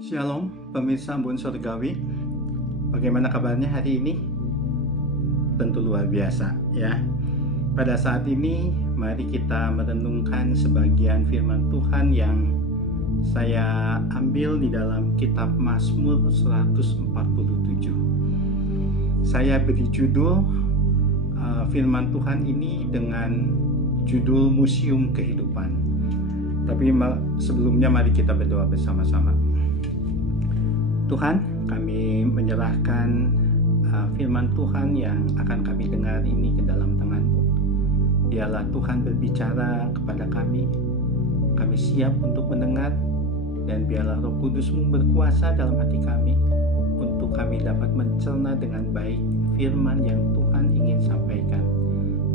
Shalom, pemirsa Embun Surgawi. Bagaimana kabarnya hari ini? Tentu luar biasa ya. Pada saat ini, mari kita merenungkan sebagian firman Tuhan yang saya ambil di dalam kitab Mazmur 147. Saya beri judul firman Tuhan ini dengan judul Museum Kehidupan. Tapi sebelumnya mari kita berdoa bersama-sama. Tuhan, kami menyerahkan firman Tuhan yang akan kami dengar ini ke dalam tangan-Mu. Biarlah Tuhan berbicara kepada kami. Kami siap untuk mendengar, dan biarlah Roh Kudus-Mu berkuasa dalam hati kami untuk kami dapat mencerna dengan baik firman yang Tuhan ingin sampaikan.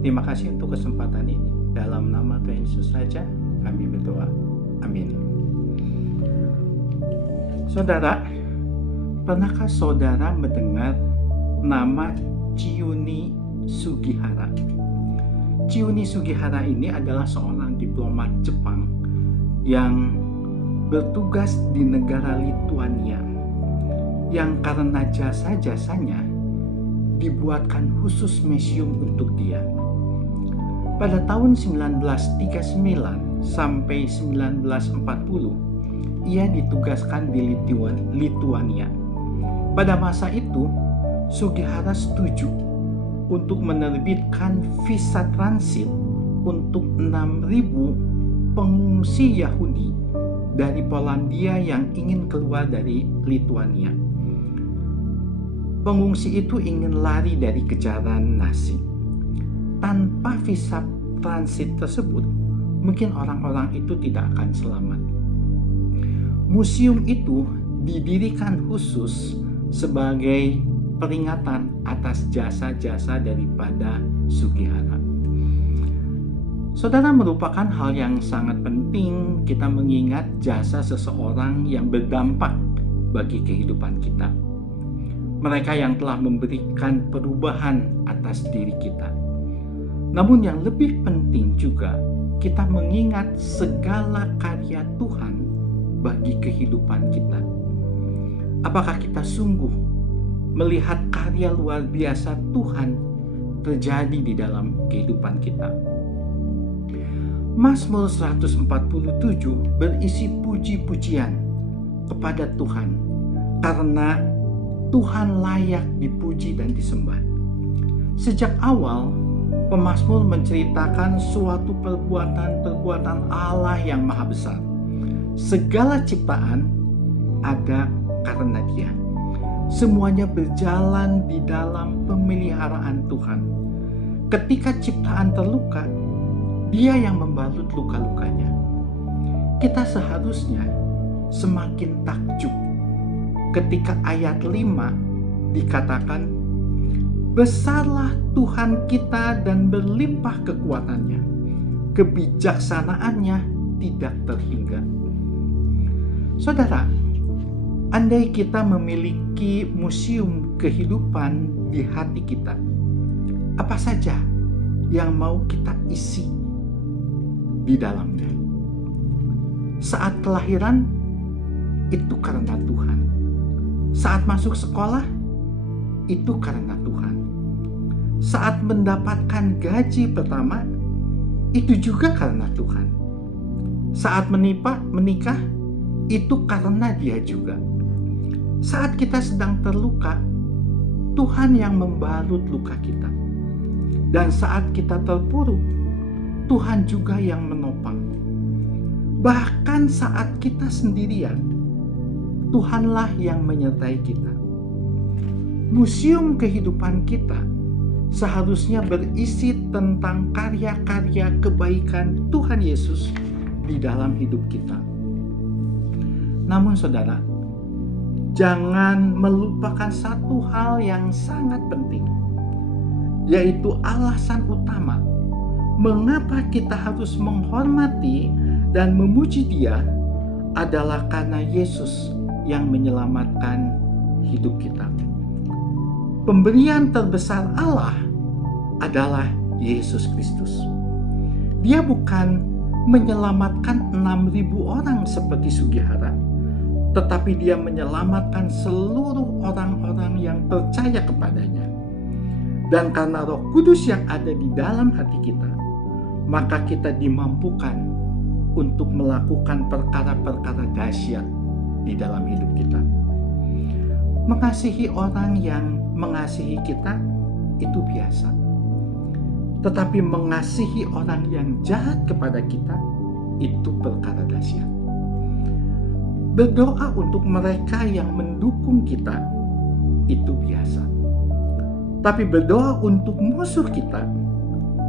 Terima kasih untuk kesempatan ini. Dalam nama Tuhan Yesus saja kami berdoa. Amin. Saudara, pernahkah saudara mendengar nama Chiune Sugihara? Chiune Sugihara ini adalah seorang diplomat Jepang yang bertugas di negara Lituania, yang karena jasa-jasanya dibuatkan khusus museum untuk dia. Pada tahun 1939 sampai 1940, ia ditugaskan di Lituania. Pada masa itu, Sugihara setuju untuk menerbitkan visa transit untuk 6.000 pengungsi Yahudi dari Polandia yang ingin keluar dari Lituania. Pengungsi itu ingin lari dari kejaran Nazi. Tanpa visa transit tersebut, mungkin orang-orang itu tidak akan selamat. Museum itu didirikan khusus sebagai peringatan atas jasa-jasa daripada Sugihara. Saudara, merupakan hal yang sangat penting kita mengingat jasa seseorang yang berdampak bagi kehidupan kita. Mereka yang telah memberikan perubahan atas diri kita. Namun yang lebih penting juga, kita mengingat segala karya Tuhan bagi kehidupan kita. Apakah kita sungguh melihat karya luar biasa Tuhan terjadi di dalam kehidupan kita? Mazmur 147 berisi puji-pujian kepada Tuhan karena Tuhan layak dipuji dan disembah. Sejak awal, pemazmur menceritakan suatu perbuatan Allah yang maha besar. Segala ciptaan ada karena Dia. Semuanya berjalan di dalam pemeliharaan Tuhan. Ketika ciptaan terluka, Dia yang membalut luka-lukanya. Kita seharusnya semakin takjub ketika ayat 5 dikatakan, besarlah Tuhan kita dan berlimpah kekuatannya, kebijaksanaannya tidak terhingga. Saudara, andai kita memiliki museum kehidupan di hati kita, apa saja yang mau kita isi di dalamnya? Saat kelahiran, itu karena Tuhan. Saat masuk sekolah, itu karena Tuhan. Saat mendapatkan gaji pertama, itu juga karena Tuhan. Saat menikah, itu karena Dia juga. Saat kita sedang terluka, Tuhan yang membalut luka kita. Dan saat kita terpuruk, Tuhan juga yang menopang. Bahkan saat kita sendirian, Tuhanlah yang menyertai kita. Museum kehidupan kita seharusnya berisi tentang karya-karya kebaikan Tuhan Yesus di dalam hidup kita. Namun saudara, jangan melupakan satu hal yang sangat penting, yaitu alasan utama mengapa kita harus menghormati dan memuji Dia adalah karena Yesus yang menyelamatkan hidup kita. Pemberian terbesar Allah adalah Yesus Kristus. Dia bukan menyelamatkan 6.000 orang seperti Sugihara, tetapi Dia menyelamatkan seluruh orang-orang yang percaya kepadanya. Dan karena Roh Kudus yang ada di dalam hati kita, maka kita dimampukan untuk melakukan perkara-perkara dahsyat di dalam hidup kita. Mengasihi orang yang mengasihi kita itu biasa. Tetapi mengasihi orang yang jahat kepada kita itu perkara dahsyat. Berdoa untuk mereka yang mendukung kita itu biasa. Tapi berdoa untuk musuh kita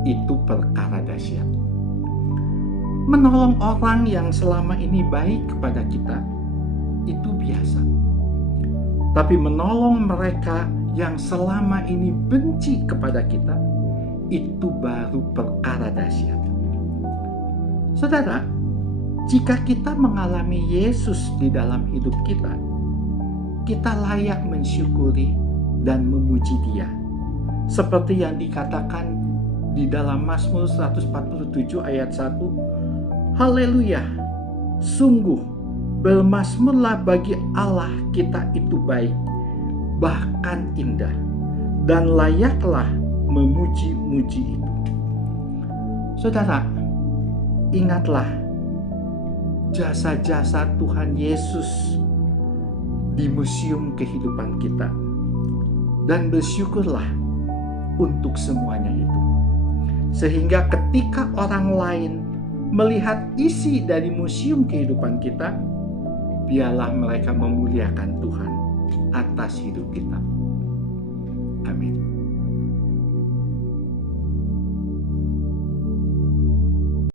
itu perkara dahsyat. Menolong orang yang selama ini baik kepada kita itu biasa. Tapi menolong mereka yang selama ini benci kepada kita itu baru perkara dahsyat. Saudara, jika kita mengalami Yesus di dalam hidup kita, kita layak mensyukuri dan memuji Dia. Seperti yang dikatakan di dalam Mazmur 147 ayat 1, Haleluya, sungguh bermazmurlah bagi Allah kita itu baik, bahkan indah, dan layaklah memuji-muji itu. Saudara, ingatlah jasa-jasa Tuhan Yesus di museum kehidupan kita, dan bersyukurlah untuk semuanya itu. Sehingga ketika orang lain melihat isi dari museum kehidupan kita, biarlah mereka memuliakan Tuhan atas hidup kita. Amin.